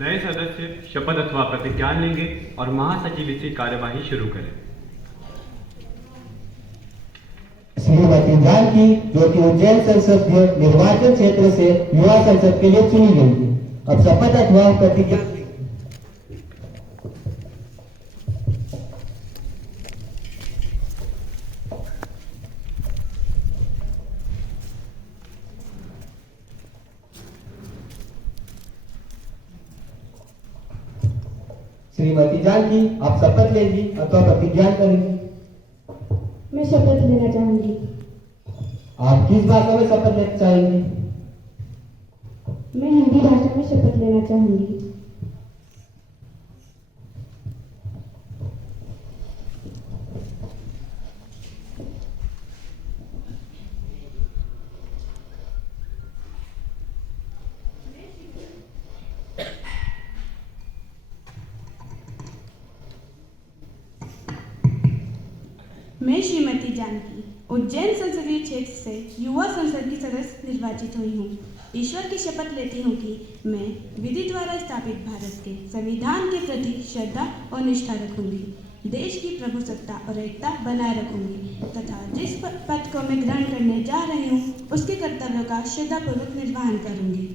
नए सदस्य शपथ अथवा प्रतिज्ञा लेंगे और महासचिव इसकी कार्यवाही शुरू करें। श्रीमती जानकी, जो कि उज्जैन संसदीय निर्वाचन क्षेत्र से युवा संसद के लिए चुनी गई थी, अब शपथ अथवा प्रतिज्ञा। श्रीमती जानकी, आप शपथ लेंगी अथवा प्रतिज्ञा करेंगी? मैं शपथ लेना चाहूंगी। आप किस भाषा में शपथ लेना चाहेंगी? मैं हिंदी भाषा में शपथ लेना चाहूंगी। मैं श्रीमती जानकी उज्जैन संसदीय क्षेत्र से युवा संसद की सदस्य निर्वाचित हुई हूँ। ईश्वर की शपथ लेती हूँ कि मैं विधि द्वारा स्थापित भारत के संविधान के प्रति श्रद्धा और निष्ठा रखूंगी, देश की प्रभुसत्ता और एकता बनाए रखूंगी तथा जिस पद को मैं ग्रहण करने जा रही हूँ उसके कर्तव्यों का श्रद्धापूर्वक निर्वहन करूंगी।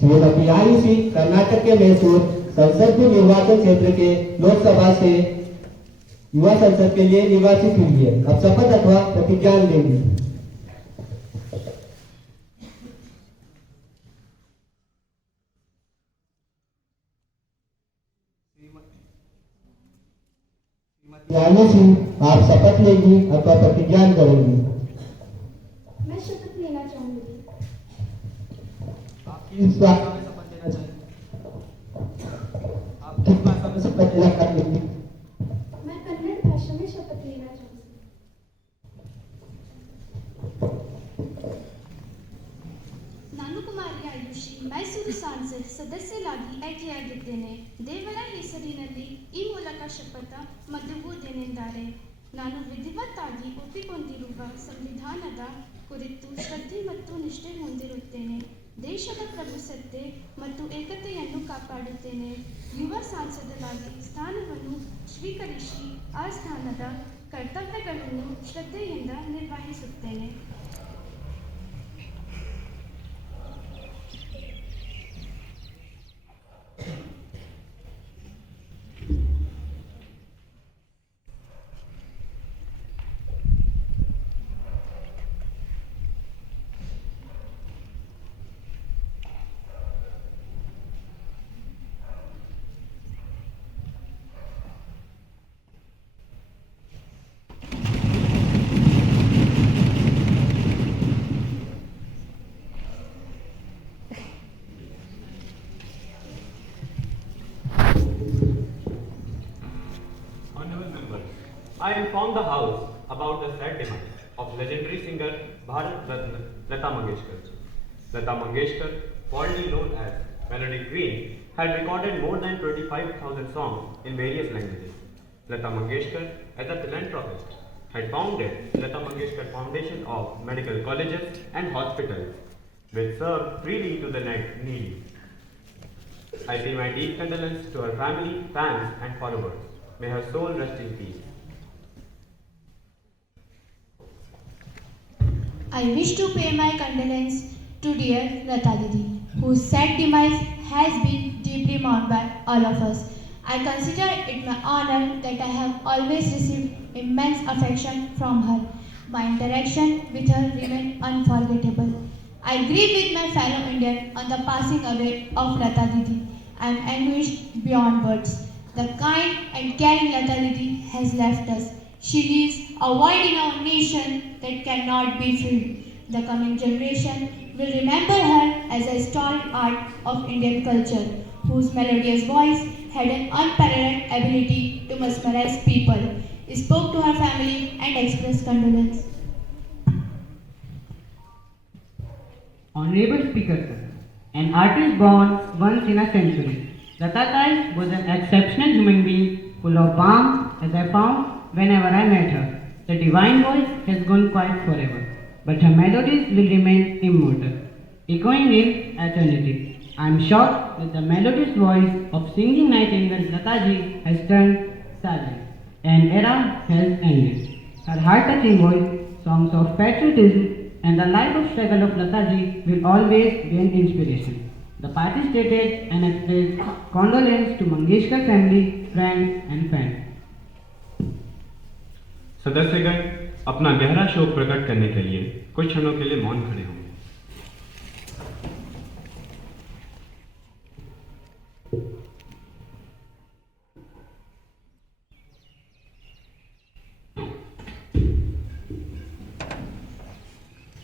श्रीमती आयुषी कर्नाटक के मैसूर संसदीय निर्वाचन क्षेत्र के लोकसभा से युवा संसद के लिए निर्वाचित हुई है। अब शपथ अथवा प्रतिज्ञा लेंगी। आयुषी, आप शपथ लेंगी अथवा प्रतिज्ञा करेंगी? मैं शपथ लेना चाहूंगी। आप किस भाषा में शपथ लेना चाहेंगे? आप किस भाषा में शपथ लेना चाहेंगे? मैं कन्नड़ भाषा में शपथ लेना चाहूंगी। ನಾನು ಕುಮಾರಿ ಆಯುಷಿ ಮೈಸೂರು ಸಂಸತ್ ಸದಸ್ಯರಾಗಿ ಆಯ್ಕೆಯಾಗಿದ್ದೇನೆ. ದೇವರ ಹೆಸರಿನಲ್ಲಿ ಈ ಮೂಲಕ ಶಪಥ ಮಾಡುವುದೇನೆಂದರೆ, ನಾನು ವಿಧಿವತ್ತಾಗಿ ಒಪ್ಪಿಕೊಂಡಿರುವ ಸಂವಿಧಾನದ ಕುರಿತು ಶ್ರದ್ಧೆ ಮತ್ತು ನಿಷ್ಠೆ ಹೊಂದಿರುತ್ತೇನೆ. ದೇಶದ ಪ್ರಭುಸತ್ತೆ ಮತ್ತು ಏಕತೆಯನ್ನು ಕಾಪಾಡುತ್ತೇನೆ. ಯುವ ಸಂಸದರಾಗಿ ಸ್ಥಾನವನ್ನು ಸ್ವೀಕರಿಸಿ ಆ ಸ್ಥಾನದ ಕರ್ತವ್ಯಗಳನ್ನು ಶ್ರದ್ಧೆಯಿಂದ ನಿರ್ವಹಿಸುತ್ತೇನೆ. I inform the House about the sad demise of legendary singer Bharat Ratna Lata Mangeshkar. Lata Mangeshkar, fondly known as Melody Queen, had recorded more than 25,000 songs in various languages. Lata Mangeshkar, as a philanthropist, had founded Lata Mangeshkar Foundation of medical colleges and hospitals, which served freely to the needy. I pay my deep condolence to her family, fans, and followers. May her soul rest in peace. I wish to pay my condolence to dear Lata Didi, whose sad demise has been deeply mourned by all of us. I consider it my honor that I have always received immense affection from her. My interaction with her remained unforgettable. I grieve with my fellow Indian on the passing away of Lata Didi. I am anguished beyond words. The kind and caring Lata Didi has left us. She leaves a void in our nation that cannot be filled. The coming generation will remember her as a stalwart art of Indian culture, whose melodious voice had an unparalleled ability to mesmerize people, spoke to her family and expressed condolence. Honorable Speaker, sir, an artist born once in a century, Latatai was an exceptional human being, full of warmth, as I found whenever I met her. The divine voice has gone quiet forever, but her melodies will remain immortal, echoing in eternity. I am shocked that the melodious voice of singing nightingale Lataji has turned silent. An era has ended. Her heart-touching voice, songs of patriotism, and the life of struggle of Lataji will always be an inspiration. The party stated and expressed condolence to Mangeshkar family, friends and fans. सदस्यगण अपना गहरा शोक प्रकट करने के लिए कुछ क्षणों के लिए मौन खड़े होंगे।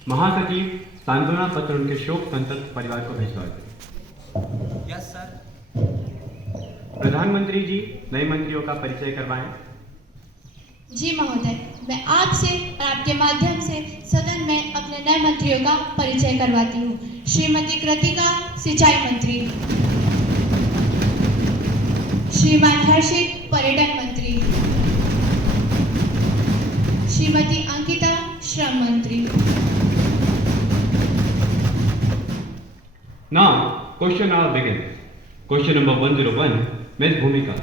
महासचिव सांत्वना पत्र उनके शोक संतप्त परिवार को भिजवा दें। Yes sir. प्रधानमंत्री जी नए मंत्रियों का परिचय करवाएं। जी महोदय, मैं आपसे और आपके माध्यम से सदन में अपने नए मंत्रियों का परिचय करवाती हूँ। श्रीमती कृतिका सिंचाई मंत्री, श्रीमान हर्षित पर्यटन मंत्री, श्रीमती अंकिता श्रम मंत्री। Now, question hour begins. Question number 101, Ms. Bhumika.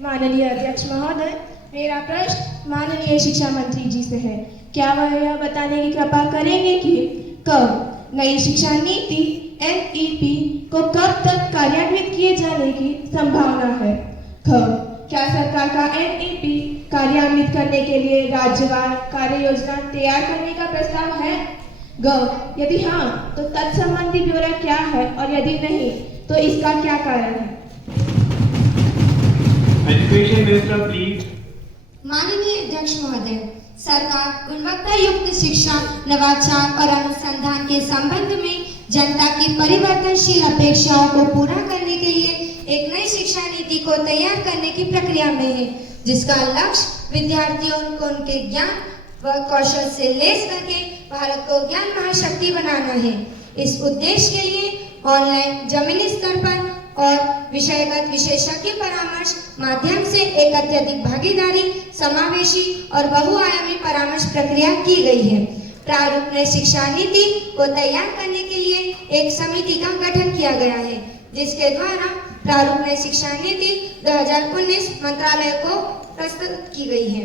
माननीय अध्यक्ष महोदय, मेरा प्रश्न माननीय शिक्षा मंत्री जी से है। क्या वह यह बताने की कृपा करेंगे कि कब नई शिक्षा नीति NEP को कब तक कार्यान्वित किए जाने की संभावना है? क्या सरकार का NEP कार्यान्वित करने के लिए राज्यवार कार्य योजना तैयार करने का प्रस्ताव है? यदि हाँ, तो तत्संबंधी ब्यौरा क्या है और यदि नहीं, तो इसका क्या कारण है? Education Minister, please. माननीय अध्यक्ष महोदय, सरकार गुणवत्ता युक्त शिक्षा, नवाचार और अनुसंधान के संबंध में जनता की परिवर्तनशील अपेक्षाओं को पूरा करने के लिए एक नई शिक्षा नीति को तैयार करने की प्रक्रिया में है, जिसका लक्ष्य विद्यार्थियों को उनके ज्ञान व कौशल से लैस करके भारत को ज्ञान महाशक्ति बनाना है। इस उद्देश्य के लिए ऑनलाइन जमीनी स्तर पर और विषयगत विशेषज्ञ परामर्श माध्यम से एक अत्यधिक भागीदारी, समावेशी और बहुआयामी परामर्श प्रक्रिया की गई है। प्रारूप नई शिक्षा नीति को तैयार करने के लिए एक समिति का गठन किया गया है, जिसके द्वारा प्रारूप नई शिक्षा नीति 2019 मंत्रालय को प्रस्तुत की गई है।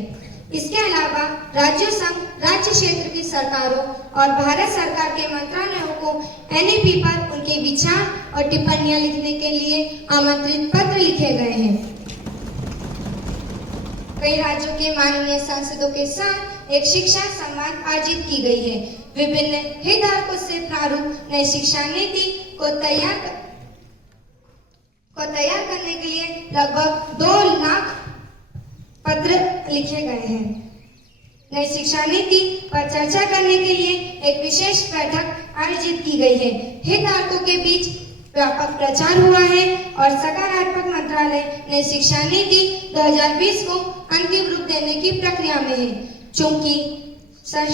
इसके अलावा राज्यों संघ, राज्य क्षेत्र की सरकारों और भारत सरकार के मंत्रालयों को NEP पर उनके विचार और टिप्पणियां लिखने के लिए आमंत्रित पत्र लिखे गए हैं। कई राज्यों के माननीय सांसदों के साथ एक शिक्षा संवाद आयोजित की गई है। विभिन्न हितधारकों से प्रारूप नई शिक्षा नीति को तैयार करने के लिए लगभग 2 लाख पत्र लिखे गए हैं। नई शिक्षा नीति पर चर्चा करने के लिए एक विशेष बैठक आयोजित की गई है। हितधारकों के बीच व्यापक प्रचार हुआ है और सकारात्मक मंत्रालय नई शिक्षा नीति 2020 को अंतिम रूप देने की प्रक्रिया में है। चूंकि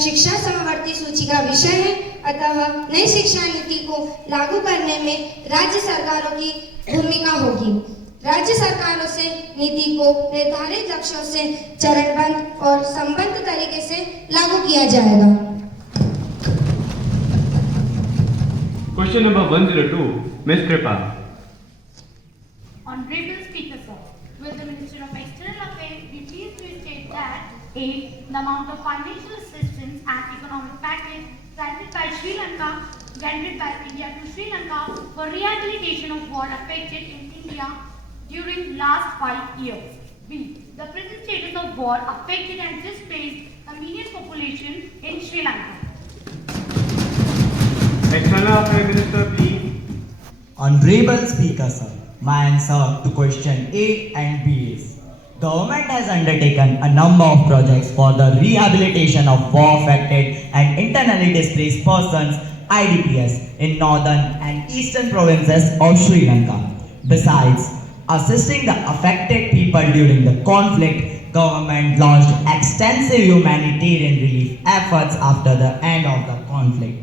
शिक्षा समवर्ती सूची का विषय है, अतः नई शिक्षा नीति को लागू करने में राज्य सरकारों की भूमिका होगी। राज्य सरकारों से नीति को निर्धारित लक्ष्यों से चरणबद्ध और संबद्ध तरीके से लागू किया जाएगा। Question number 102, Ms. Kripa. Honorable Speaker, sir, will the Minister of External Affairs be pleased to state that A. The amount of financial assistance and economic package granted by India to Sri Lanka for rehabilitation of war affected in India during last 5 years. B. The present status of war affected and displaced a million population in Sri Lanka. External Affairs Minister, please. Honorable Speaker, sir, my answer to question A and B is Government has undertaken a number of projects for the rehabilitation of war-affected and internally displaced persons (IDPs) in northern and eastern provinces of Sri Lanka. Besides assisting the affected people during the conflict, government launched extensive humanitarian relief efforts after the end of the conflict.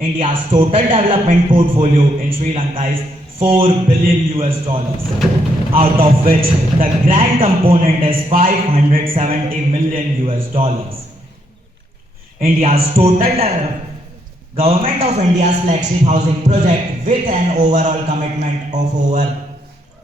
India's total development portfolio in Sri Lanka is $4 billion, out of which the grant component is $570 million. India's total Government of India's flagship housing project with an overall commitment of over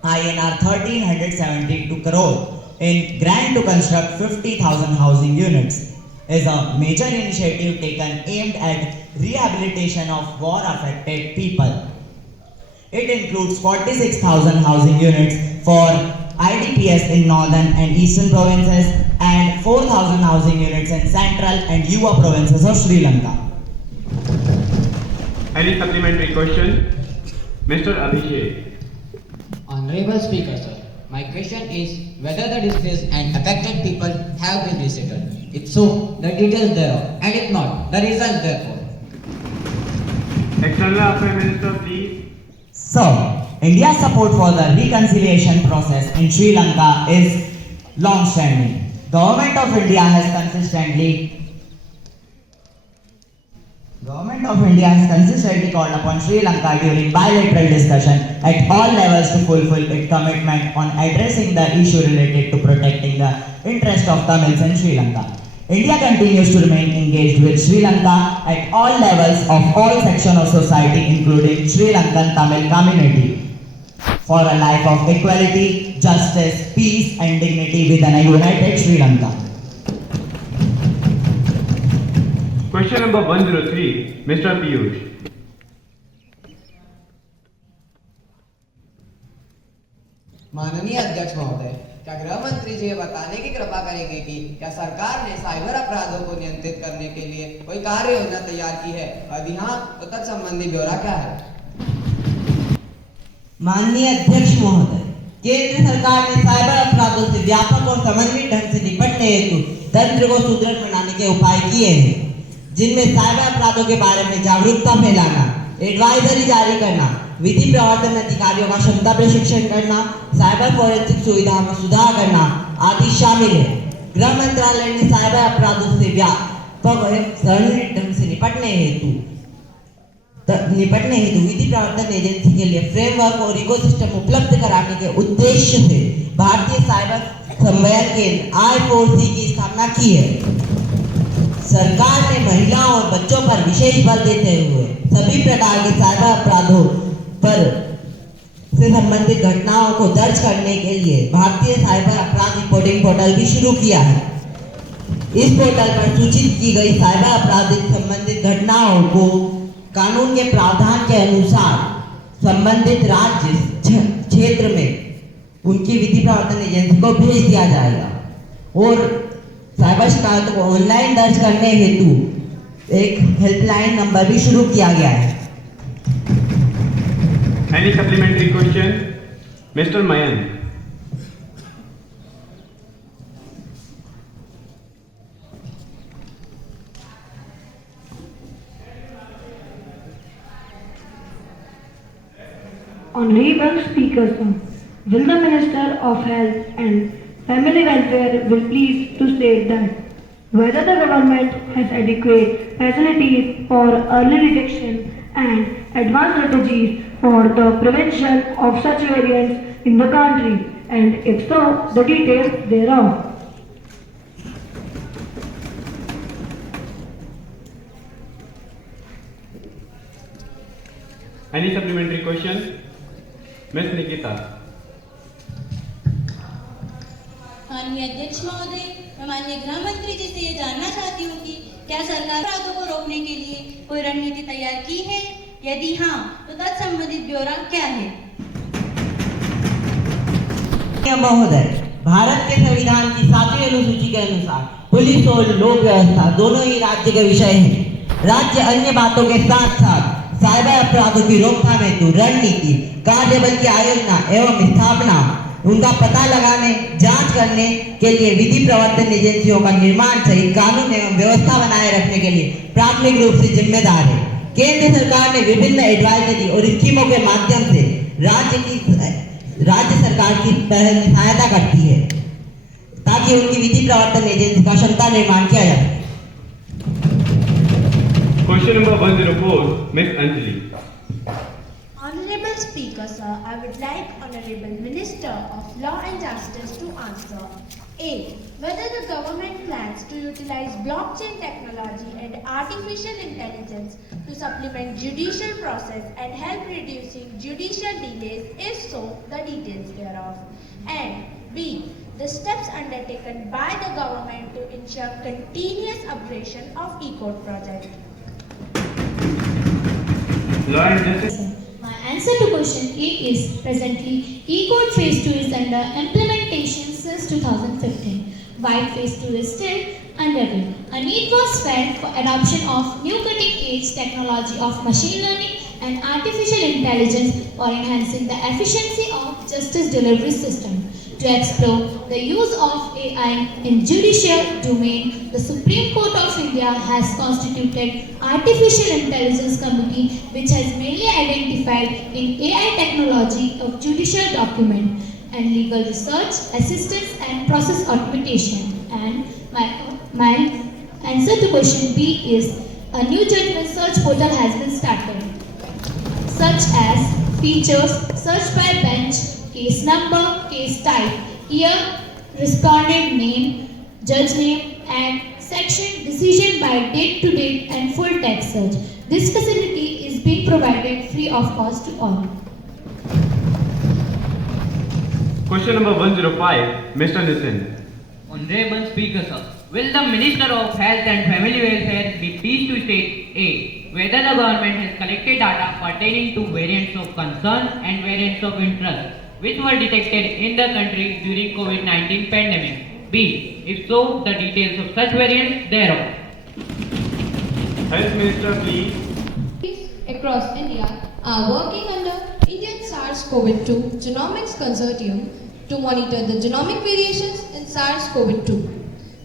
INR 1372 crore in grant to construct 50,000 housing units is a major initiative taken aimed at rehabilitation of war-affected people. It includes 46,000 housing units for IDPs in northern and eastern provinces and 4,000 housing units in central and Yuva provinces of Sri Lanka. Any supplementary question? Mr. Abhishek. Honorable Speaker, sir, my question is whether the displaced and affected people have been resettled. If so, the details thereof, and if not, the reasons therefore. External Affairs Minister, please. Sir, India's support for the reconciliation process in Sri Lanka is long-standing. Government of India has consistently called upon Sri Lanka during bilateral discussion at all levels to fulfill its commitment on addressing the issue related to protecting the interest of Tamils in Sri Lanka. India continues to remain engaged with Sri Lanka at all levels of all sections of society, including Sri Lankan Tamil community, for a life of equality, justice, peace and dignity within a united Sri Lanka. Question number 103, Mr. Piyush. माननीय अध्यक्ष महोदय, क्या गृह मंत्री जी ये बताने की कृपा करेंगे कि क्या सरकार ने साइबर अपराधों को नियंत्रित करने के लिए कोई कार्य योजना तैयार की है? यदि हाँ, तो तत्संबंधी ब्यौरा क्या है? माननीय अध्यक्ष महोदय, केंद्र सरकार ने साइबर अपराधों से व्यापक और समन्वित ढंग से निपटने हेतु तंत्र को सुदृढ़ बनाने के उपाय किए हैं, जिनमें साइबर अपराधों के बारे में जागरूकता फैलाना, एडवाइजरी जारी करना, विधि प्रवर्तन अधिकारियों का क्षमता प्रशिक्षण करना, साइबर फोरेंसिक सुविधा में सुधार करना आदि शामिल है। गृह मंत्रालय ने साइबर अपराधों से व्यापक और समन्वित ढंग से निपटने हेतु विधि प्रवर्तन एजेंसी के लिए फ्रेमवर्क और इकोसिस्टम उपलब्ध कराने के उद्देश्य से भारतीय साइबर समन्वय केंद्र I4C की स्थापना की है। सरकार ने महिलाओं और बच्चों पर विशेष बल देते हुए सभी प्रकार के साइबर अपराधों पर से संबंधित घटनाओं को दर्ज करने के लिए भारतीय साइबर अपराध रिपोर्टिंग पोर्टल भी शुरू किया है। इस पोर्टल पर सूचित की गई साइबर अपराध संबंधित घटनाओं को कानून के प्रावधान के अनुसार संबंधित राज्य क्षेत्र में उनकी विधि प्रवर्तन एजेंसी को भेज दिया जाएगा और साइबर शिकायतों को ऑनलाइन दर्ज करने हेतु एक हेल्पलाइन नंबर भी शुरू किया गया है। Any supplementary question? Mr. Mayank. Honorable Speaker, sir, will the Minister of Health and Family Welfare will please to state that whether the government has adequate facilities for early detection and advanced strategies for the prevention of such variants in the country, and if so, the details thereof. Any supplementary question? Ms. Nikita. माननीय अध्यक्ष महोदय, मैं माननीय गृह मंत्री जी से ये जानना चाहती हूँ कि क्या सरकार अपराधों को रोकने के लिए कोई रणनीति तैयार की है? यदि हाँ, तो तत्संबंधित ब्यौरा क्या है? महोदय, भारत के संविधान की 7वीं अनुसूची के अनुसार पुलिस और लोक व्यवस्था दोनों ही राज्य के विषय हैं। राज्य अन्य बातों के साथ साथ साइबर अपराधों की रोकथाम हेतु रणनीति, कार्यबल की आयोजना एवं स्थापना, उनका पता लगाने, जांच करने के लिए विधि प्रवर्तन एजेंसियों का निर्माण सहित कानून एवं व्यवस्था बनाए रखने के लिए प्राथमिक रूप से जिम्मेदार है। केंद्र सरकार ने विभिन्न एडवाइजरी और स्कीमों के माध्यम से राज्य सरकार की सहायता करती है ताकि उनकी विधि प्रवर्तन एजेंसी का क्षमता निर्माण किया जा सके। Question number 104, Ms. Anjali. Honorable Speaker, sir, I would like Honorable Minister of Law and Justice to answer A. Whether the government plans to utilize blockchain technology and artificial intelligence to supplement judicial process and help reducing judicial delays, if so, the details thereof. And B. The steps undertaken by the government to ensure continuous operation of e-court project. Law and Justice. My answer to question A is presently e-court phase 2 is under implementation since 2015, while phase 2 is still underway. A need was felt for adoption of new cutting-edge technology of machine learning and artificial intelligence for enhancing the efficiency of justice delivery system. To explore the use of AI in judicial domain, the Supreme Court of India has constituted Artificial Intelligence Committee, which has mainly identified in AI technology of judicial document and legal research, assistance and process automation. And my answer to question B is a new judgment search portal has been started, such as features search by bench, case number, case type, year, respondent name, judge name, and section, decision by date to date, and full text search. This facility is being provided free of cost to all. Question number 105, Mr. Nitin. Honorable Speaker, sir, will the Minister of Health and Family Welfare be pleased to state A. Whether the government has collected data pertaining to variants of concern and variants of interest which were detected in the country during COVID-19 pandemic. B. If so, the details of such variants thereof. Health Minister, please. Across India are working under Indian SARS-CoV-2 Genomics Consortium to monitor the genomic variations in SARS-CoV-2.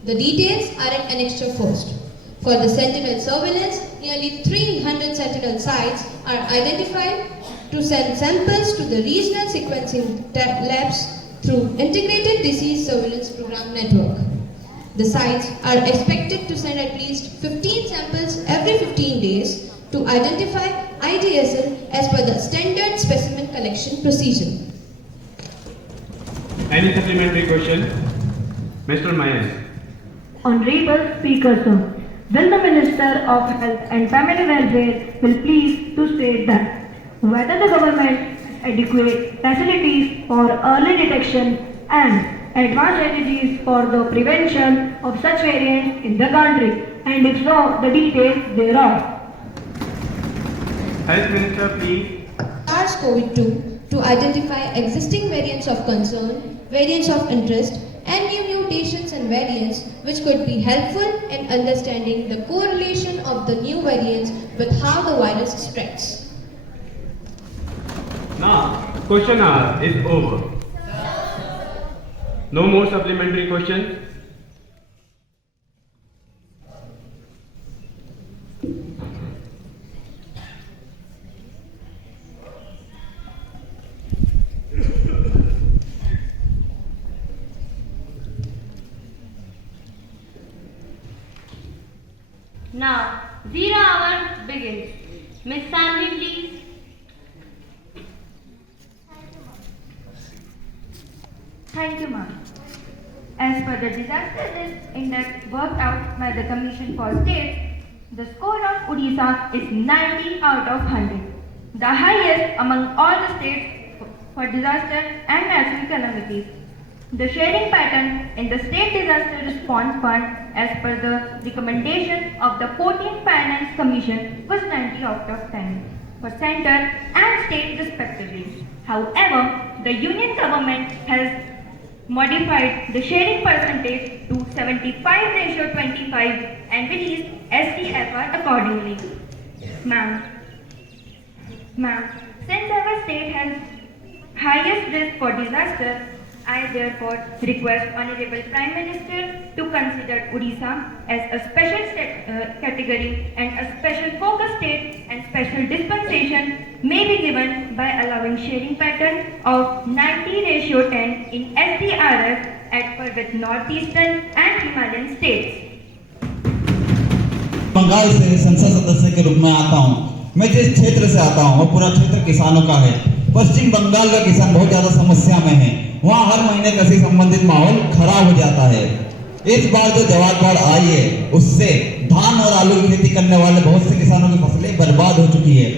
The details are at Annexure First. For the Sentinel surveillance, nearly 300 Sentinel sites are identified to send samples to the regional sequencing labs through Integrated Disease Surveillance Program Network. The sites are expected to send at least 15 samples every 15 days to identify IDSL as per the standard specimen collection procedure. Any supplementary question? Mr. Mayank. Honorable Speaker, sir, will the Minister of Health and Family Welfare will please to state that whether the government has adequate facilities for early detection and advanced strategies for the prevention of such variants in the country, and if so, the details thereof. Health Minister, please. SARS-CoV-2 to identify existing variants of concern, variants of interest, and new mutations and variants which could be helpful in understanding the correlation of the new variants with how the virus spreads. Now, question hour is over. No more supplementary questions. Now, 0 hour begins. Miss Sanvi, please. Thank you, ma'am. As per the disaster risk index worked out by the Commission for States, the score of Odisha is 90 out of 100, the highest among all the states for disaster and natural calamities. The sharing pattern in the State Disaster Response Fund as per the recommendation of the 14th Finance Commission was 90 out of 10 for center and state respectively. However, the union government has modified the sharing percentage to 75:25 and released SDFR accordingly. Ma'am, since our state has highest risk for disaster, I therefore request Honorable Prime Minister to consider Odisha as a special category and a special focus state, and special dispensation may be given by allowing sharing pattern of 90:10 in SDRF at par with northeastern and Himalayan states. Bengal से संसद सदस्य के रूप में आता हूँ। मैं जिस क्षेत्र से आता हूँ वो पूरा क्षेत्र किसानों का है। पश्चिम बंगाल का किसान बहुत ज्यादा समस्या में है। वहाँ हर महीने कृषि संबंधित माहौल खराब हो जाता है। इस बार जो जवार बाढ़ आई है उससे धान और आलू की खेती करने वाले बहुत से किसानों की फसलें बर्बाद हो चुकी है।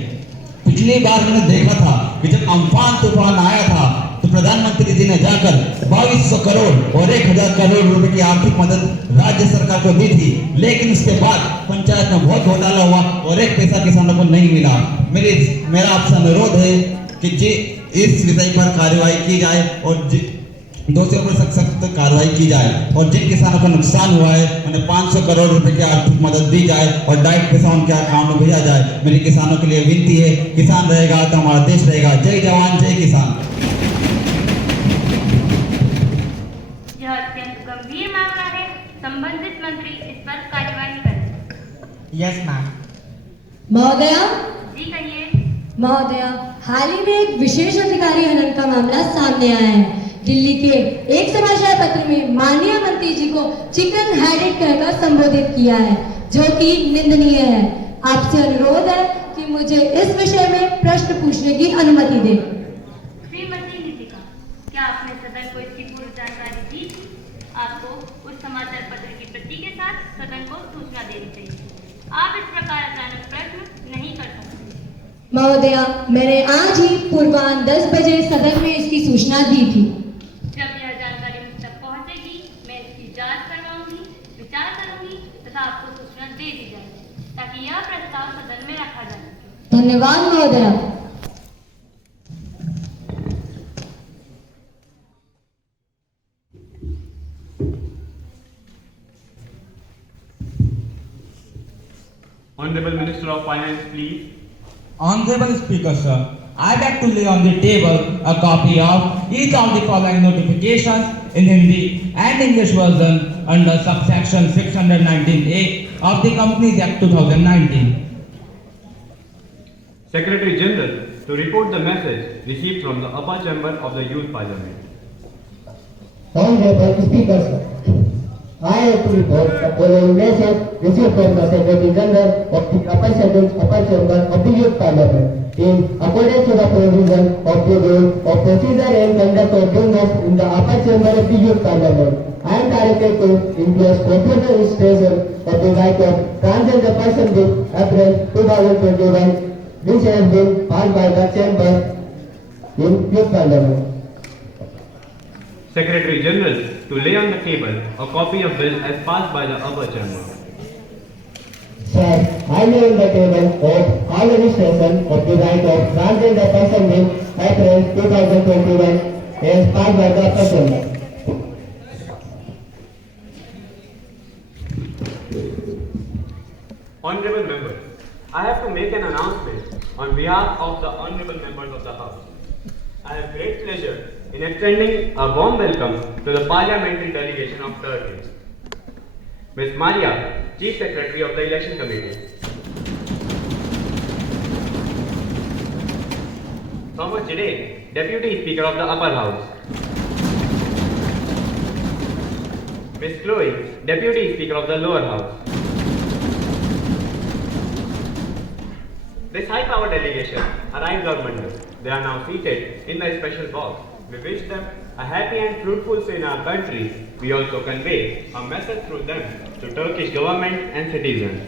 पिछली बार मैंने देखा था कि जब अम्फान तूफान आया था तो प्रधानमंत्री जी ने जाकर 2200 करोड़ और 1000 करोड़ रुपए की आर्थिक मदद राज्य सरकार को दी थी, लेकिन उसके बाद पंचायत में बहुत घोटाला हुआ और एक पैसा किसानों को नहीं मिला। मेरा आपसे अनुरोध है कि इस विषय पर कार्रवाई की जाए और दोषियों पर सख्त कार्रवाई की जाए और जिन किसानों का नुकसान हुआ है उन्हें 500 करोड़ रुपए की आर्थिक मदद दी जाए और डायरेक्ट पैसा उनके अकाउंट में भेजा जाए। मेरी किसानों के लिए विनती है, किसान रहेगा तो हमारा देश रहेगा। जय जवान जय किसान। यह अत्यंत गंभीर मामला है, संबंधित मंत्री इस पर कार्यवाही करें। Yes ma'am. महोदया जी कहिए। महोदया, हाल ही में एक विशेष अधिकारी हनन का मामला सामने आया है। दिल्ली के एक समाचार पत्र में माननीय मंत्री जी को चिकन हेडेड कहकर संबोधित किया है, जो कि निंदनीय है। आपसे अनुरोध है कि मुझे इस विषय में प्रश्न पूछने की अनुमति दें। श्रीमती नीतिका, क्या आपने सदन को इसकी पूर्व जानकारी दी थी? आपको उस समाचार पत्र की प्रति के साथ सदन को सूचना देनी चाहिए। आप इस प्रकार अचानक प्रश्न नहीं कर सकते। महोदया, मैंने आज ही पूर्वाह्न 10 बजे सदन में इसकी सूचना दी थी। जब यह जानकारी मुझ तक पहुंचेगी, मैं इसकी जांच करवाऊंगी, विचार करूंगी तथा आपको सूचना दे दी जाएगी ताकि यह प्रस्ताव सदन में रखा जा सके। धन्यवाद महोदया। Honorable Minister of Finance, please. Honorable Speaker, sir, I beg to lay on the table a copy of each of the following notifications in Hindi and English version under subsection 619A of the Companies Act 2019. Secretary General, to report the message received from the upper chamber of the Youth Parliament. Honorable Speaker, sir, I have to report the following message received from the Secretary General of the upper chamber of the Youth Parliament. In accordance to the provision of the rule of procedure and conduct of business in the upper chamber of the Youth Parliament, I am directed to include proposal registration of the right of transgender person with April 2021, which has been passed by the chamber in Youth Parliament. Secretary General, to lay on the table a copy of bill as passed by the upper chamber. Sir, I lay on the table of all registration of the right of transgender person with April 2021 as passed by the upper chamber. Honorable members, I have to make an announcement on behalf of the honorable members of the House. I have great pleasure in extending a warm welcome to the parliamentary delegation of Turkey. Ms. Maria, Chief Secretary of the Election Committee. Thomas Jide, Deputy Speaker of the Upper House. Ms. Chloe, Deputy Speaker of the Lower House. This high-powered delegation arrived on Monday. They are now seated in the special box. We wish them a happy and fruitful stay in our country. We also convey a message through them to Turkish government and citizens.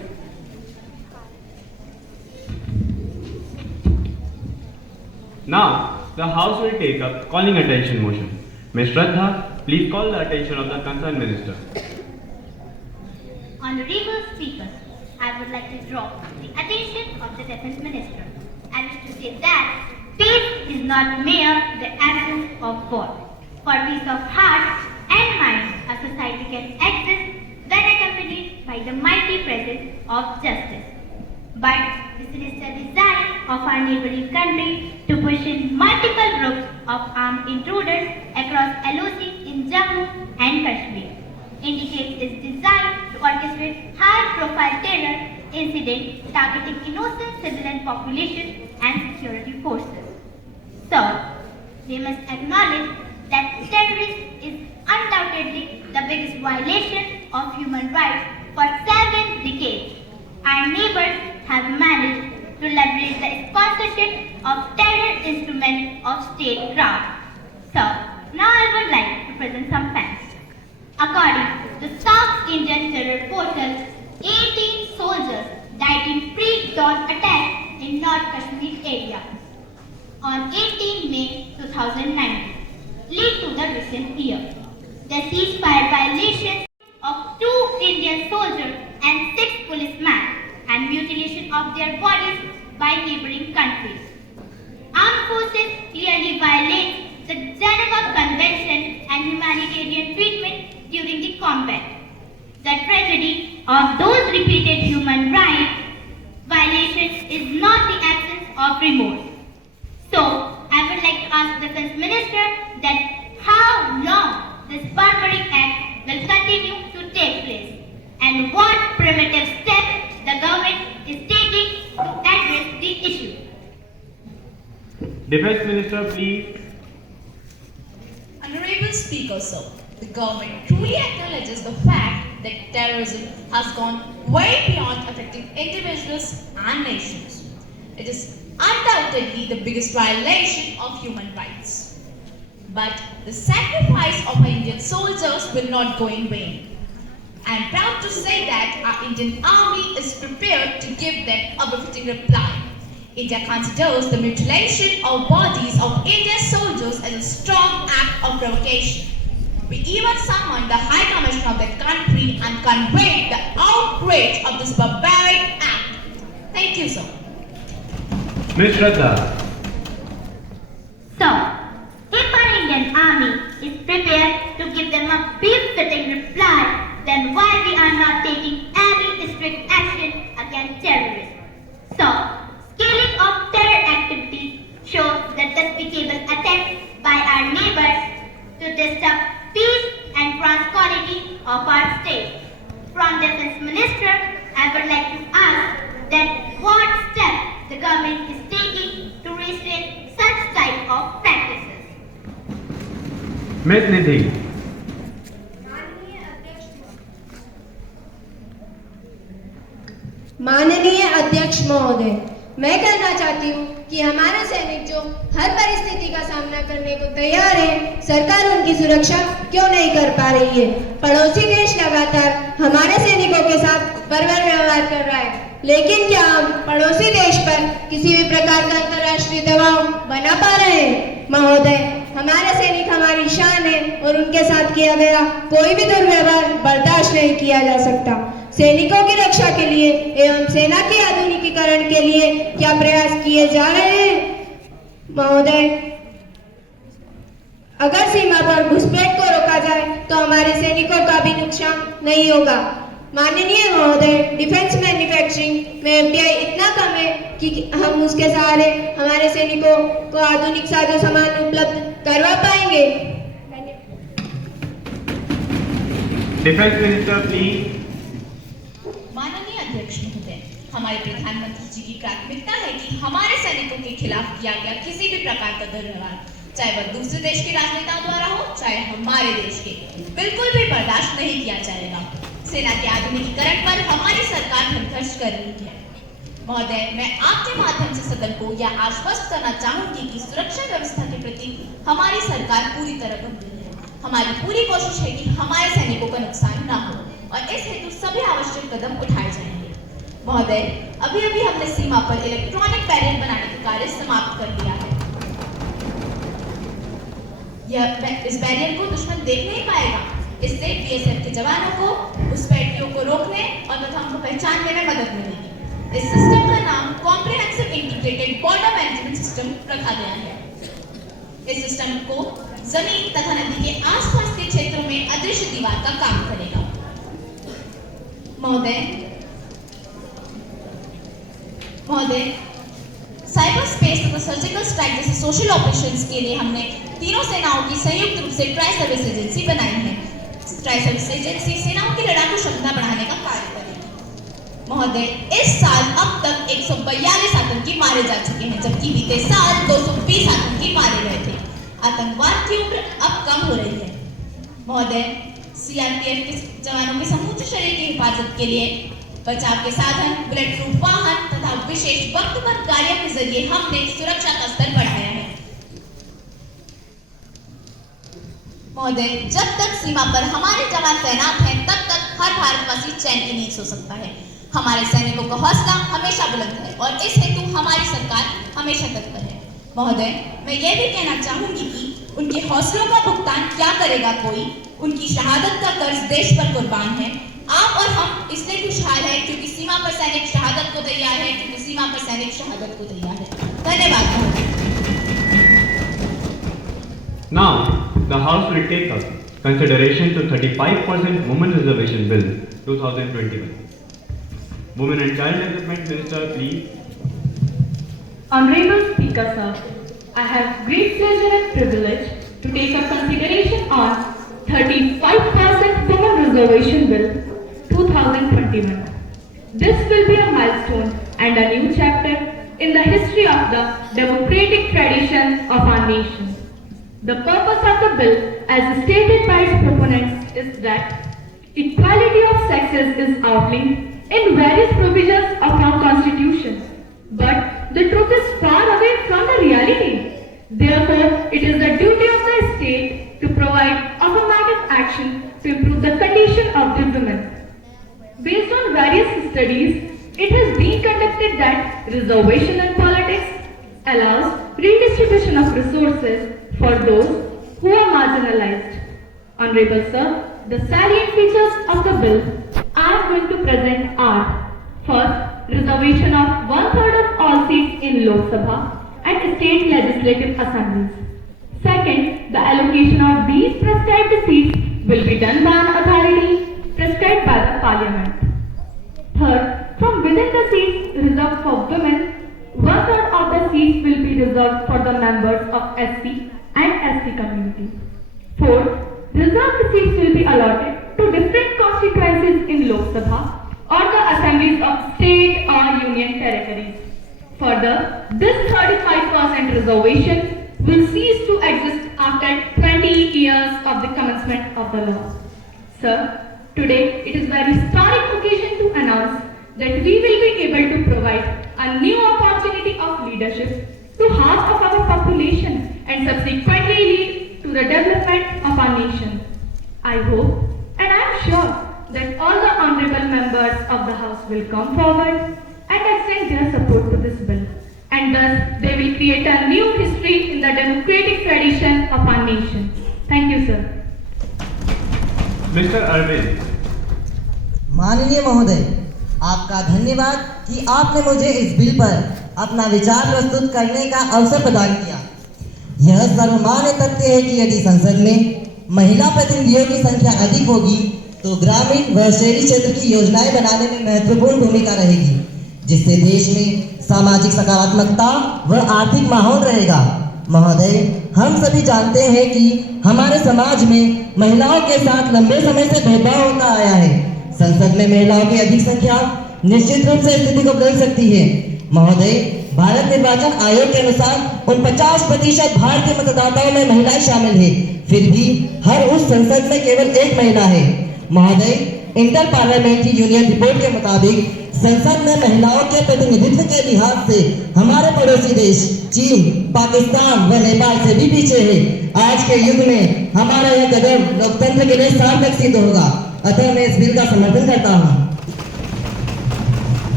Now, the House will take up calling attention motion. Ms. Shraddha, please call the attention of the concerned minister. Honorable Speaker, I would like to draw the attention of the Defence Minister. I wish to say that peace is not mere the absence of war. For peace of heart and mind, a society can exist when accompanied by the mighty presence of justice. But the sinister desire of our neighboring country to push in multiple groups of armed intruders across LOC Jammu and Kashmir. Indicates is designed to orchestrate high-profile terror incidents targeting innocent civilian population and security forces. Third, we must acknowledge that terrorism is undoubtedly the biggest violation of human rights for 7 decades. Our neighbors have managed to leverage the sponsorship of terror instruments of statecraft. So, now I would like to present some facts. According to South Indian terror portal, 18 soldiers died in pre-dawn attacks in North Kashmir area on 18 May 2019, lead to the recent year. The ceasefire violations of 2 Indian soldiers and 6 policemen and mutilation of their bodies by neighboring countries. Armed forces clearly violate the Geneva Convention and humanitarian treatment during the combat. The tragedy of those repeated human rights violations is not the absence of remorse. So, I would like to ask the Defense Minister that how long this barbaric act will continue to take place and what primitive steps the government is taking to address the issue. Defense Minister, please. Honorable Speaker, sir, the government truly acknowledges the fact that terrorism has gone way beyond affecting individuals and nations. It is undoubtedly the biggest violation of human rights. But the sacrifice of our Indian soldiers will not go in vain. I am proud to say that our Indian Army is prepared to give them a befitting reply. India considers the mutilation of bodies of Indian soldiers as a strong act of provocation. We even summoned the High Commissioner of that country and conveyed the outrage of this barbaric act. Thank you, sir. Ms. Shraddha. So, if our Indian Army is prepared to give them a befitting reply, then why we are not taking any strict action against terrorists? So, scaling of terror activities shows the despicable attempt by our neighbors to disturb peace and prosperity of our state. From Defense Minister, I would like to ask that what steps the government is taking to restrain such type of practices. Ms. Nidhi. माननीय अध्यक्ष महोदय, मैं कहना चाहती हूँ कि हमारे सैनिक जो हर परिस्थिति का सामना करने को तैयार है, सरकार उनकी सुरक्षा क्यों नहीं कर पा रही है? पड़ोसी देश लगातार हमारे सैनिकों के साथ बर्बर व्यवहार कर रहा है, लेकिन क्या हम पड़ोसी देश पर किसी भी प्रकार का अंतर्राष्ट्रीय दबाव बना पा रहे हैं? महोदय, हमारे सैनिक हमारी शान है और उनके साथ किया गया कोई भी दुर्व्यवहार बर्दाश्त नहीं किया जा सकता। सैनिकों की रक्षा के लिए एवं सेना के आधुनिकीकरण के लिए क्या प्रयास किए जा रहे हैं? महोदय, अगर सीमा पर घुसपैठ को रोका जाए तो हमारे सैनिकों का भी नुकसान नहीं होगा। माननीय महोदय, डिफेंस मैन्युफैक्चरिंग में एफडीआई इतना कम है कि हम उसके सहारे हमारे सैनिकों को आधुनिक साजो सामान उपलब्ध करवा पाएंगे। Defence minister please. माननीय अध्यक्ष महोदय, हमारे प्रधानमंत्री जी की प्राथमिकता है कि हमारे सैनिकों के खिलाफ किया गया किसी भी प्रकार का दुर्व्यवहार, चाहे वह दूसरे देश के राजनेताओं द्वारा हो चाहे हमारे देश के, बिल्कुल भी बर्दाश्त नहीं किया जाएगा। सेना के आधुनिकीकरण पर हमारी सरकार धन खर्च कर रही है। महोदय, मैं आपके माध्यम से सदन को यह आश्वस्त करना चाहूंगी कि सुरक्षा व्यवस्था के प्रति हमारी सरकार पूरी तरह गंभीर है। हमारी पूरी कोशिश है कि हमारे सैनिकों का नुकसान ना हो और इस हेतु सभी आवश्यक कदम उठाए जाएंगे। महोदय, अभी अभी हमने सीमा पर इलेक्ट्रॉनिक बैरियर बनाने का कार्य समाप्त कर दिया है। इस बैरियर को दुश्मन देख नहीं पाएगा। इससे बीएसएफ के जवानों को घुसपैठियों को रोकने और तथा उनको पहचानने में मदद मिलेगी। इस सिस्टम का नाम comprehensive integrated border management system रखा गया है। इस सिस्टम को जमीन तथा नदी के आसपास के क्षेत्रों में अदृश्य दीवार का काम करेगा। महोदय, साइबर स्पेस तथा सर्जिकल स्ट्राइक जैसे सोशल ऑपरेशंस के लिए हमने तीनों सेनाओं की संयुक्त रूप से ट्राई सर्विस एजेंसी बनाई है। ट्राई सर्विस एजेंसी सेनाओं की लड़ाकू क्षमता बढ़ाने का कार्य करेगी। महोदय, इस साल अब तक 142 आतंकी मारे जा चुके हैं, जबकि बीते साल 220 आतंकी मारे गए थे। आतंकवाद की उम्र अब कम हो रही है। महोदय, सीआरपीएफ के जवानों के समूचे शरीर की हिफाजत के लिए बचाव के साधन, बुलेट प्रूफ वाहन तथा विशेष वक्तबद्ध गाड़ियों के जरिए हमने सुरक्षा का स्तर बढ़ाया है। महोदय, जब तक सीमा पर हमारे जवान तैनात हैं, तब तक हर भारतवासी चैन की नींद सो सकता है। हमारे सैनिकों का हौसला हमेशा बुलंद है और इस हेतु हमारी सरकार हमेशा तत्पर है। महोदय, मैं ये भी कहना चाहूंगी कि उनके हौसलों का भुगतान क्या करेगा कोई, उनकी शहादत का कर्ज देश पर कुर्बान है। आप और हम इसलिए खुशहाल है क्योंकि सीमा पर सैनिक शहादत को तैयार है, क्योंकि सीमा पर सैनिक शहादत को तैयार है। धन्यवाद महोदय। Now, the House will take up consideration to 35% Women Reservation Bill 2021. Women and Child Development Minister, please. Honorable Speaker, sir, I have great pleasure and privilege to take up consideration on 35% Women Reservation Bill 2021. This will be a milestone and a new chapter in the history of the democratic tradition of our nation. The purpose of the bill, as stated by its proponents, is that equality of sexes is outlined in various provisions of our constitution, but the truth is far away from the reality. Therefore, it is the duty of the state to provide affirmative action to improve the condition of the women. Based on various studies, it has been conducted that reservation in politics allows redistribution of resources for those who are marginalized. Honorable Sir, the salient features of the bill I am going to present are: first, reservation of 1/3 of all seats in Lok Sabha and state legislative assemblies. Second, the allocation of these prescribed seats will be done by an authority prescribed by the Parliament. Third, from within the seats reserved for women, 1/3 of the seats will be reserved for the members of SC and ST community. Fourth, reserved seats will be allotted to different constituencies in Lok Sabha or the assemblies of state or union territories. Further, this 35% reservation will cease to exist after 20 years of the commencement of the law. Sir, today it is a very historic occasion to announce that we will be able to provide a new opportunity of leadership to half of our population and subsequently lead to the development of our nation. I hope and I am sure that all the honorable members of the House will come forward and extend their support to this bill, and thus they will create a new history in the democratic tradition of our nation. Thank you, sir. Mr. Arvind. माननीय महोदय, आपका धन्यवाद कि आपने मुझे इस बिल पर अपना विचार प्रस्तुत करने का अवसर प्रदान किया। यह सर्वमान्य तथ्य है कि यदि संसद में महिला प्रतिनिधियों की संख्या अधिक होगी तो ग्रामीण व शहरी क्षेत्र की योजनाएं बनाने में महत्वपूर्ण भूमिका रहेगी, जिससे देश में सामाजिक सकारात्मकता व आर्थिक माहौल रहेगा। महोदय, हम सभी जानते हैं कि हमारे समाज में महिलाओं के साथ लंबे समय से भेदभाव होता आया है। संसद में महिलाओं की अधिक संख्या निश्चित रूप से स्थिति को बदल सकती है। महोदय, भारत निर्वाचन आयोग के अनुसार उन 50% भारतीय मतदाताओं में महिलाएं शामिल है, फिर भी हर उस संसद में केवल एक महिला है। महोदय, इंटर पार्लियामेंट्री यूनियन रिपोर्ट के मुताबिक संसद में महिलाओं के प्रतिनिधित्व के लिहाज से हमारे पड़ोसी देश चीन, पाकिस्तान व नेपाल से भी पीछे है। आज के युग में हमारा यह कदम लोकतंत्र के लिए सार्थक सिद्ध होगा, अतः मैं इस बिल का समर्थन करता हूँ।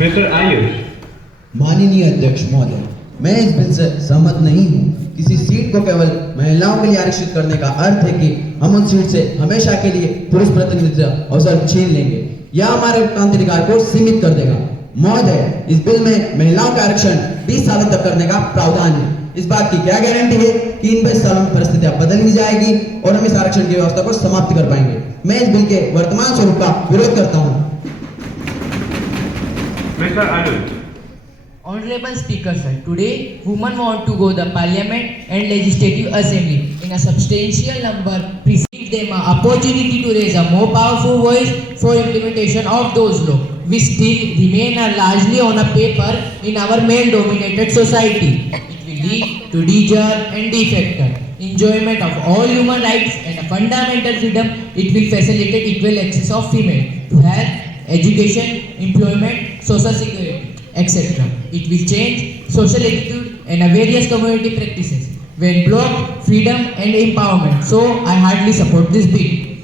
मिस्टर आयुष। माननीय अध्यक्ष महोदय, मैं इस बिल से सहमत नहीं हूँ। किसी सीट को केवल महिलाओं के लिए आरक्षित करने का अर्थ है कि हम उस सीट से हमेशा के लिए पुरुष प्रतिनिधित्व अवसर छीन लेंगे। यह हमारे लोकतांत्रिक अधिकार को सीमित कर देगा। महोदय, इस बिल में महिलाओं का आरक्षण 20 सालों तक करने का प्रावधान है। इस बात की क्या गारंटी है कि इन 20 सालों में परिस्थितियां बदल भी जाएगी और हम इस आरक्षण की व्यवस्था को समाप्त कर पाएंगे। मैं इस बिल के वर्तमान स्वरूप का विरोध करता हूँ। Mr. Anuj, Honorable Speaker, sir, today women want to go the Parliament and Legislative Assembly in a substantial number, receive them an opportunity to raise a more powerful voice for implementation of those laws, which still remain largely on a paper in our male-dominated society. It will lead to deserve and defector enjoyment of all human rights and a fundamental freedom. It will facilitate equal access of female to health, education, employment, social security, etc. It will change social attitude and various community practices when block freedom and empowerment. So I heartily support this bill.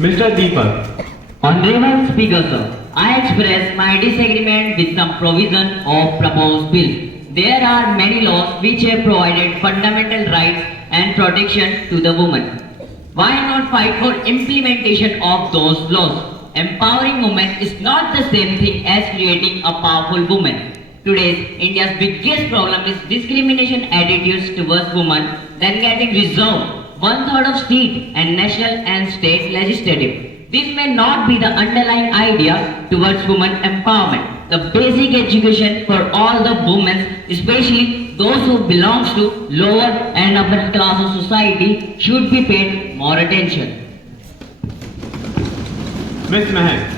Mr. Deepak. Honorable Speaker, sir, I express my disagreement with some provision of proposed bill. There are many laws which have provided fundamental rights and protection to the woman. Why not fight for implementation of those laws? Empowering women is not the same thing as creating a powerful woman. Today's India's biggest problem is discrimination attitudes towards women than getting reserved 1/3 of state and national and state legislative. This may not be the underlying idea towards women empowerment. The basic education for all the women, especially those who belong to lower and upper class of society, should be paid more attention. Ms. Mehak.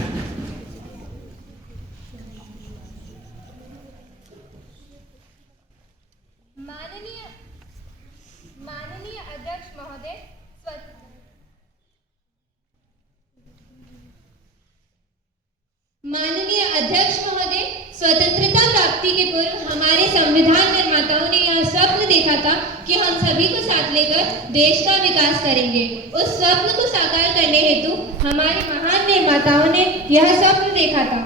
माननीय अध्यक्ष महोदय, स्वतंत्रता प्राप्ति के पूर्व हमारे संविधान निर्माताओं ने यह स्वप्न देखा था कि हम सभी को साथ लेकर देश का विकास करेंगे। उस स्वप्न को साकार करने हेतु हमारे महान निर्माताओं ने यह स्वप्न देखा था।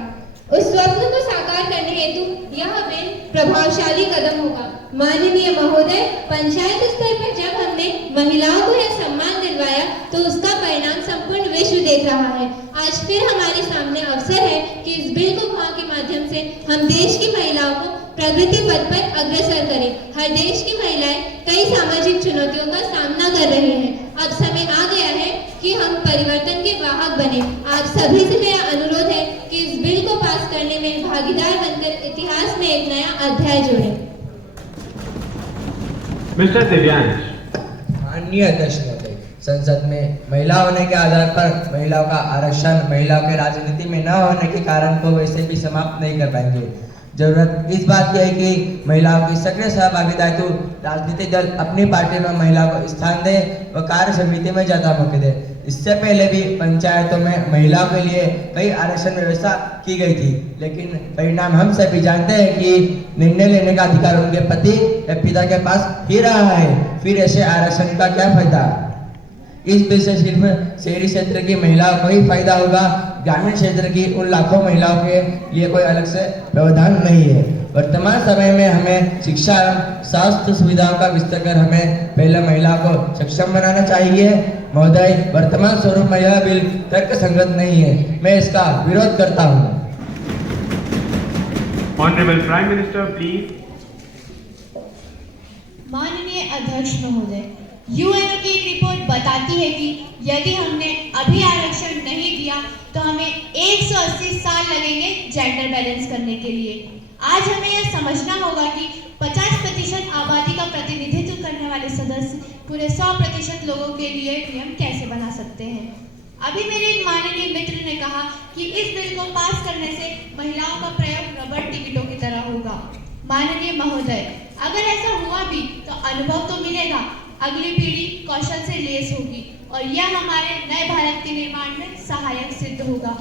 उस स्वप्न को साकार करने हेतु यह बिल प्रभावशाली कदम होगा। माननीय महोदय, पंचायत स्तर पर जब हमने महिलाओं को यह सम्मान दिलवाया तो उसका परिणाम संपूर्ण विश्व देख रहा है। आज फिर हमारे सामने अवसर है कि इस बिल को के माध्यम से हम देश की महिलाओं को प्रगति पथ पर अग्रसर करें। हर देश की महिलाएं कई सामाजिक चुनौतियों का सामना कर रही हैं। अब समय आ गया है कि हम परिवर्तन के वाहक बने। आप सभी से मेरा अनुरोध है कि इस बिल को पास करने में भागीदार बनकर इतिहास में एक नया अध्याय जोड़ें। मिस्टर दिव्यांश। माननीय अध्यक्ष महोदय, संसद में महिला होने के आधार पर महिलाओं का आरक्षण महिलाओं के राजनीति में न होने के कारण को वैसे भी समाप्त नहीं कर पाएंगे। जरूरत इस बात की है कि महिलाओं की सक्रिय सहभागिता हेतु राजनीतिक दल अपनी पार्टी में महिलाओं को स्थान दे व कार्य समिति में ज्यादा मौके दे। इससे पहले भी पंचायतों में महिलाओं के लिए कई आरक्षण व्यवस्था की गई थी, लेकिन परिणाम हम सभी जानते हैं कि निर्णय लेने का अधिकार उनके पति या पिता के पास ही रहा है। फिर ऐसे आरक्षण का क्या फायदा? इस बिल से सिर्फ शहरी क्षेत्र की महिलाओं को ही फायदा होगा, ग्रामीण क्षेत्र की उन लाखों महिलाओं के लिए कोई अलग से प्रावधान नहीं है। वर्तमान समय में हमें शिक्षा एवं स्वास्थ्य सुविधाओं का विस्तार कर हमें पहले महिलाओं को सक्षम बनाना चाहिए। महोदय, वर्तमान स्वरूप में यह बिल तर्कसंगत नहीं है, मैं इसका विरोध करता हूँ। Honourable prime minister please. माननीय अध्यक्ष महोदय, यूएनओ की एक रिपोर्ट बताती है कि यदि हमने अभी आरक्षण नहीं दिया तो हमें 180 साल लगेंगे जेंडर बैलेंस करने के लिए। आज हमें यह समझना होगा कि 50% आबादी का प्रतिनिधित्व करने वाले सदस्य पूरे 100% लोगों के लिए नियम कैसे बना सकते हैं। अभी मेरे एक माननीय मित्र ने कहा कि इस बिल को पास करने से महिलाओं का प्रयोग रबड़ टिकटों की तरह होगा। माननीय महोदय, अगर ऐसा हुआ भी तो अनुभव तो मिलेगा, अगली पीढ़ी कौशल से लेस होगी और यह हमारे नए भारत के निर्माण में सहायक सिद्ध होगा।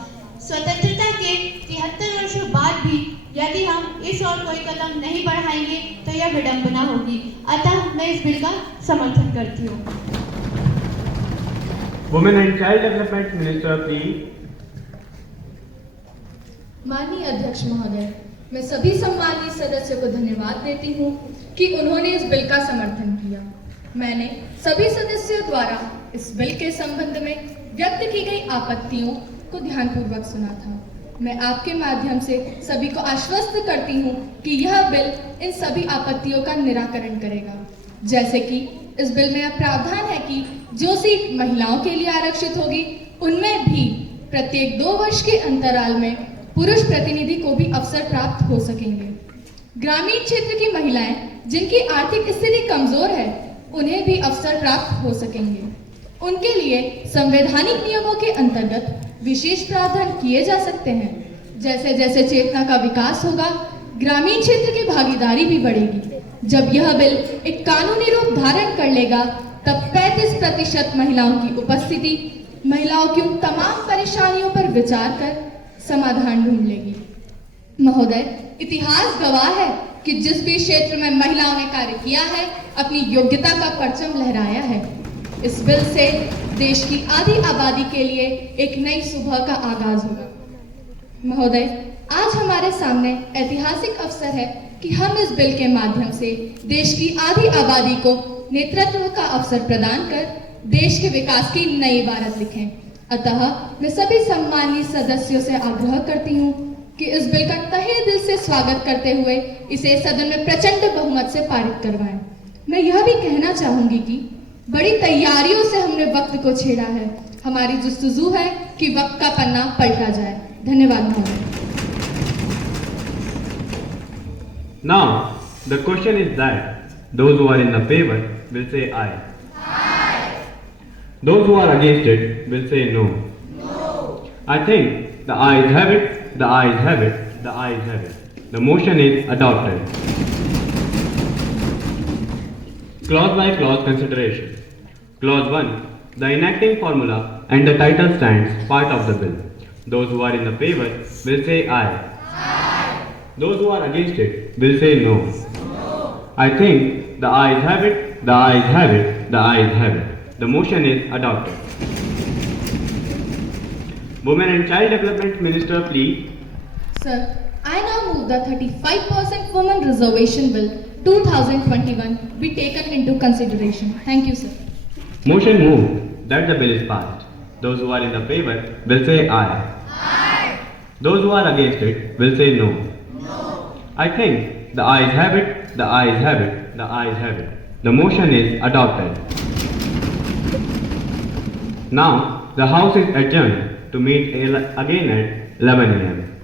स्वतंत्रता के 73 वर्षों बाद भी यदि हम इस ओर कोई कदम नहीं बढ़ाएंगे तो यह विडंबना होगी। अतः मैं इस बिल का समर्थन करती हूँ। Women and child development minister please. माननीय अध्यक्ष महोदय, मैं सभी सम्मानित सदस्यों को धन्यवाद देती हूँ कि उन्होंने इस बिल का समर्थन किया। मैंने सभी सदस्यों द्वारा इस बिल के संबंध में व्यक्त की गई आपत्तियों को ध्यानपूर्वक सुना था। मैं आपके माध्यम से सभी को आश्वस्त करती हूँ कि यह बिल इन सभी आपत्तियों का निराकरण करेगा। जैसे कि इस बिल में यह प्रावधान है कि जो सीट महिलाओं के लिए आरक्षित होगी उनमें भी प्रत्येक 2 वर्ष के अंतराल में पुरुष प्रतिनिधि को भी अवसर प्राप्त हो सकेंगे। ग्रामीण क्षेत्र की महिलाएं जिनकी आर्थिक स्थिति कमजोर है उन्हें भी अवसर प्राप्त हो सकेंगे। उनके लिए संवैधानिक नियमों के अंतर्गत विशेष प्रावधान किए जा सकते हैं। जैसे जैसे चेतना का विकास होगा, ग्रामीण क्षेत्र की भागीदारी भी बढ़ेगी। जब यह बिल एक कानूनी रूप धारण कर लेगा तब 35% महिलाओं की उपस्थिति महिलाओं की उन तमाम परेशानियों पर विचार कर समाधान ढूंढ लेगी। महोदय, इतिहास गवाह है कि जिस भी क्षेत्र में महिलाओं ने कार्य किया है अपनी योग्यता का परचम लहराया है। इस बिल से देश की आधी आबादी के लिए एक नई सुबह का आगाज होगा। महोदय, आज हमारे सामने ऐतिहासिक अवसर है कि हम इस बिल के माध्यम से देश की आधी आबादी को नेतृत्व का अवसर प्रदान कर देश के विकास की नई इबारत लिखें। अतः मैं सभी सम्मानित सदस्यों से आग्रह करती हूँ कि इस बिल का तहे दिल से स्वागत करते हुए इसे सदन में प्रचंड बहुमत से पारित करवाएं। मैं यह भी कहना चाहूंगी कि बड़ी तैयारियों से हमने वक्त को छेड़ा है। हमारी जुस्तजू है कि वक्त का पन्ना पलटा जाए। धन्यवाद महोदय। Now, the question is that those who are in the favor will say aye. Aye. Those who are against it will say no. No. I think the ayes have it, the ayes have it, the ayes have it. The motion is adopted. Clause by clause consideration. Clause 1. The enacting formula and the title stands part of the bill. Those who are in the favor will say aye. Those who are against it will say no. I think the ayes have it, the ayes have it, the ayes have it. The motion is adopted. Women and Child Development Minister, please. Sir, I now move the 35% Women Reservation Bill 2021 be taken into consideration. Thank you, sir. Motion moved that the bill is passed. Those who are in the favor will say aye. Aye. Those who are against it will say no. I think the ayes have it, the ayes have it, the ayes have it. The motion is adopted. Now, the House is adjourned to meet again at 11 a.m.